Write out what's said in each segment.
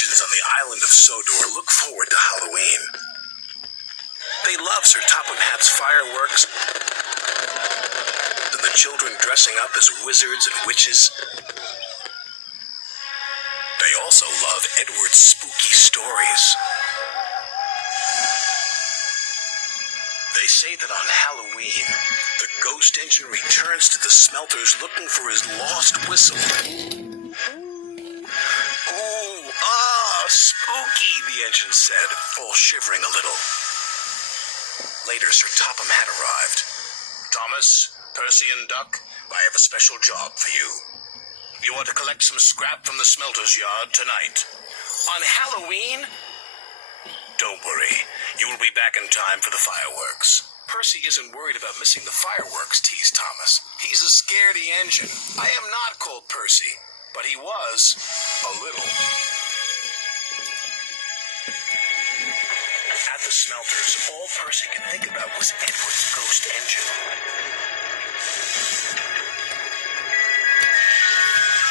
engines on the island of Sodor look forward to Halloween. They love Sir Topham Hatt's fireworks and the children dressing up as wizards and witches. They also love Edward's spooky stories. They say that on Halloween, the ghost engine returns to the smelters looking for his lost whistle. Ooh, spooky, the engine said, all shivering a little. Later, Sir Topham Hatt arrived. Thomas, Percy, and Duck, I have a special job for you. You are to collect some scrap from the smelter's yard tonight. On Halloween? Don't worry, you will be back in time for the fireworks. Percy isn't worried about missing the fireworks, teased Thomas. He's a scaredy engine. I am not called Percy, but he was a little. At the smelters, all Percy could think about was Edward's ghost engine.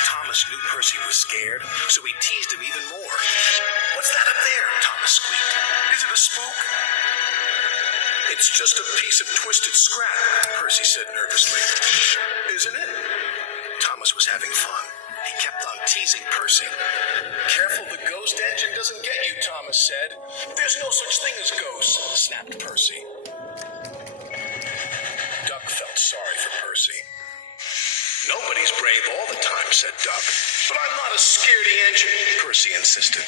Thomas knew Percy was scared, so he teased him even more. What's that up there? Thomas squeaked. Is it a spook? It's just a piece of twisted scrap, Percy said nervously. Isn't it? Thomas was having fun. He kept on teasing Percy. Careful the ghost engine doesn't get you, Thomas said. There's no such thing as ghosts, snapped Percy. Duck felt sorry for Percy. Nobody's brave all the time, said Duck. But I'm not a scaredy engine, Percy insisted.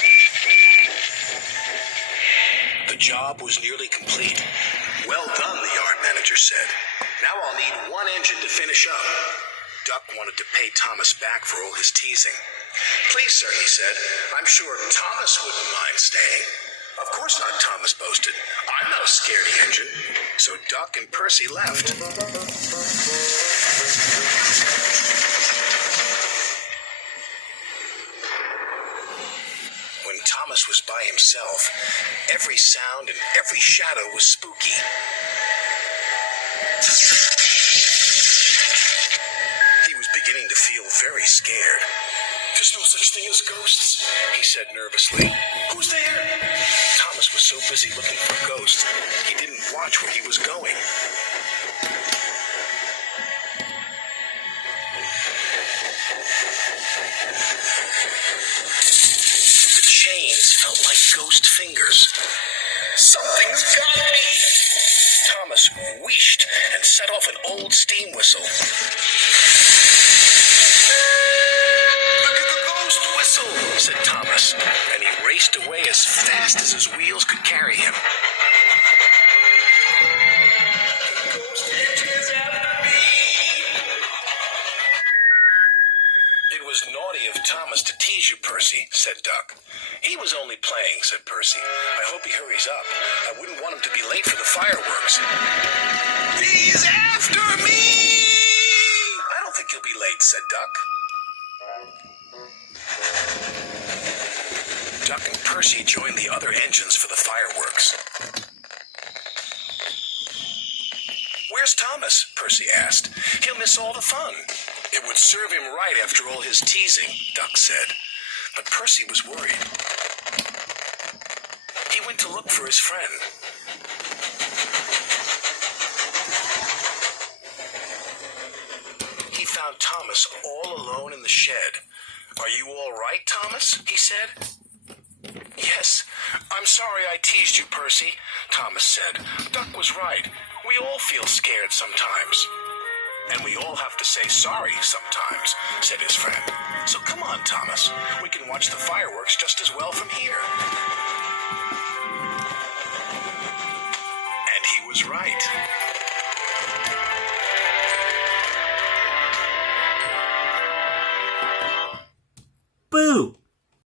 The job was nearly complete. Well done, the yard manager said. Now I'll need one engine to finish up. Duck wanted to pay Thomas back for all his teasing. Please, sir, he said. I'm sure Thomas wouldn't mind staying. Of course not, Thomas boasted. I'm not a scaredy engine. So Duck and Percy left. When Thomas was by himself, every sound and every shadow was spooky. He was beginning to feel very scared. There's no such thing as ghosts, he said nervously. Who's there? Thomas was so busy looking for ghosts, he didn't watch where he was going. The chains felt like ghost fingers. Something's got me! Thomas wheeshed and set off an old steam whistle. The ghost whistle, said Thomas, and he raced away as fast as his wheels could carry him. The ghost engine is after me! It was naughty of Thomas to tease you, Percy, said Duck. He was only playing, said Percy. I hope he hurries up. I wouldn't want him to be late for the fireworks. He's after me! I don't think he'll be late, said Duck. Duck and Percy joined the other engines for the fireworks. Where's Thomas? Percy asked. He'll miss all the fun. It would serve him right after all his teasing, Duck said. But Percy was worried. He went to look for his friend. He found Thomas all alone in the shed. Are you all right, Thomas? He said. Yes, I'm sorry I teased you, Percy, Thomas said. Duck was right. We all feel scared sometimes. And we all have to say sorry sometimes, said his friend. So come on, Thomas. We can watch the fireworks just as well from here. And he was right.